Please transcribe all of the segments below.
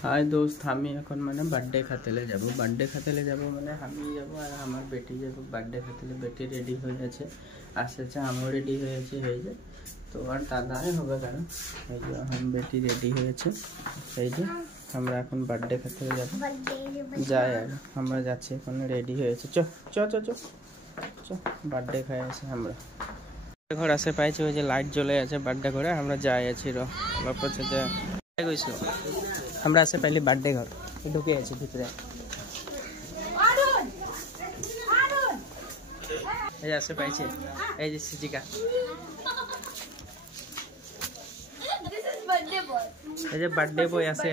हाय दोस्त हमें এখন মানে বার্থডে খাতেলে যাব মানে আমি যাব আর আমার বেটি যাব বার্থডে খাতেলে বেটি রেডি হয়ে আছে আসছে আমিও রেডি হয়েছে তো আর দাদাই হবে কারণ এই যে हम বেটি রেডি হয়েছে এই যে আমরা এখন বার্থডে খাতেলে যাব যাই আর আমরা যাচ্ছি এখন রেডি হয়েছে চ চ চ চ চ বার্থডে খাই আছে আমরা ঘর আসে পাইছে ওই যে লাইট জ্বলে আছে বার্থডে করে আমরা যাই আছি অল্প পছতে কইছো আমরা আসে पहले বার্থডে ঘর ঢুকে আছি ভিতরে এই আসে পাইছে এই যে সিজিকা এই যে বার্থডে বয় আছে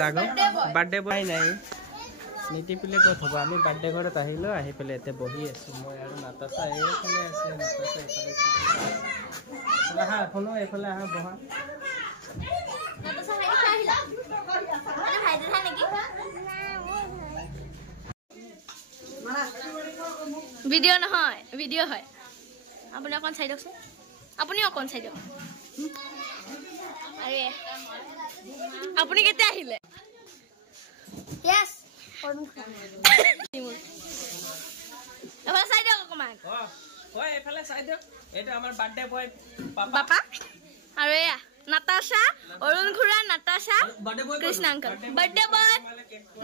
রাগো বার্থডে বয় নাই নীতি পিলে কত হবে আমি বার্থডে ঘরে আহিলো আহি পেলে এতে বহি আছো মই আৰু নাতাসা এইফালে আছে নাতাসা এইফালে আছে হা শুনো এইফালে আহা বহা ভিডিও নহয় ভিডিও হয় আপুনি অকন চাই দিয়কচোন আপুনি অকন চাই দিয়ক আৰে আপুনি কেতিয়া আহিলে यस এফালে চাই দিয়ক অকমান ওই এফালে চাই দিয়ক এটা আমার বার্থডে বয় পাপা আৰু এয়া নাতাশা অৰুণ খুৰা নাতাশা Krishna uncle birthday boy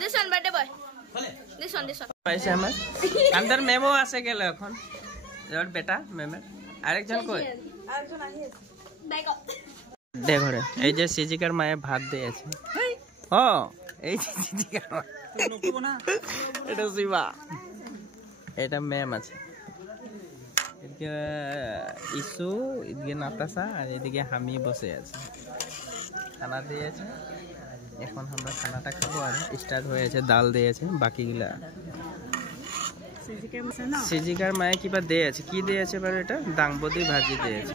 this one birthday boy this one পাইছে আমার আন্দার মেমো আছে গেল এখন জট বেটা মেমে আরেকজন কই আরেকজন আহি আছে বাইক দেখরে এই যে সিজিকার মায়ে ভাত দিয়েছে ও এই সিজিকার তুই নকব না এটা শিবা এটা মেম আছে এদিকে ইসু এদিকে নাতাসা আর এদিকে হামি বসে আছে খানা দিয়েছে এখন আমরা খানাটা খাবো আর স্টার্ট হয়েছে ডাল দিয়েছে বাকিগুলা সিজিকার মায়ে কিবা দিয়েছে কি দিয়েছে বারে এটা ডাংবদি ভাজি দিয়েছে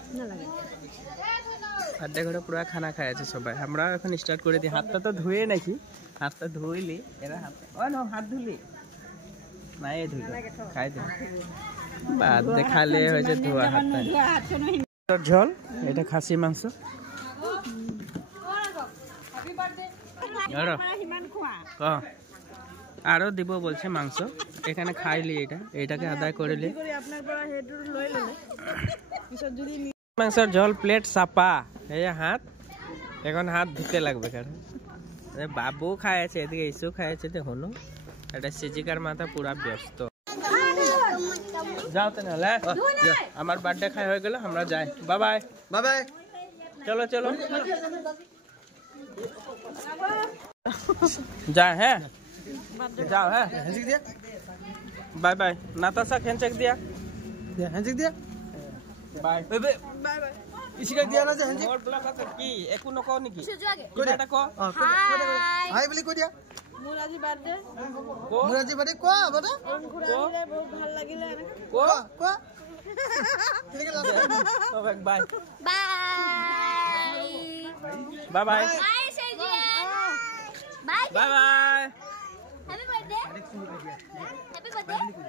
বার্থডে ঘরে পুরো খানা খাইছে সবাই আমরা এখন স্টার্ট করে দিই হাতটা তো ধুয়ে নাকি হাতটা ধুইলি এরা হাত ও নো হাত ধুলি নাই ধুই খাই দে বাদ দেখালে হয়েছে ধোয়া হাতটা ঝোল এটা খাসি মাংস আরো দিব বলছে মাংস এখানে খাইলি এটাকে আদায় করিলি মাংসের ঝোল প্লেট চাপা এই হাত এখন হাত ধুতে লাগবে কারণ বাবু খাইছে এদিকে ইসু খাইছে দেখুন এটা সিজিকার মাথা পুরা ব্যস্ত যাও তাহলে আমার বার্থডে খাই হয়ে গেল আমরা যাই বাই বাই বাই বাই চলো চলো যাই হ্যাঁ যাও হ্যাঁ হ্যান্ডশেক দিয়া বাই বাই নাতাশা হ্যান্ডশেক দিয়া হ্যান্ডশেক দিয়া বাই বাই বাই বাই ইসিকা দিয়া না যে হ্যান্ডশেক মোর ব্লক আছে কি একু নকও নেকি কইটা কো হাই বলি কই দিয়া মুরাজি বার্থডে কো বড় কো বহুত ভাল লাগিলে কো কো ঠিক আছে bye bye bye bye bye bye bye bye happy birthday happy birthday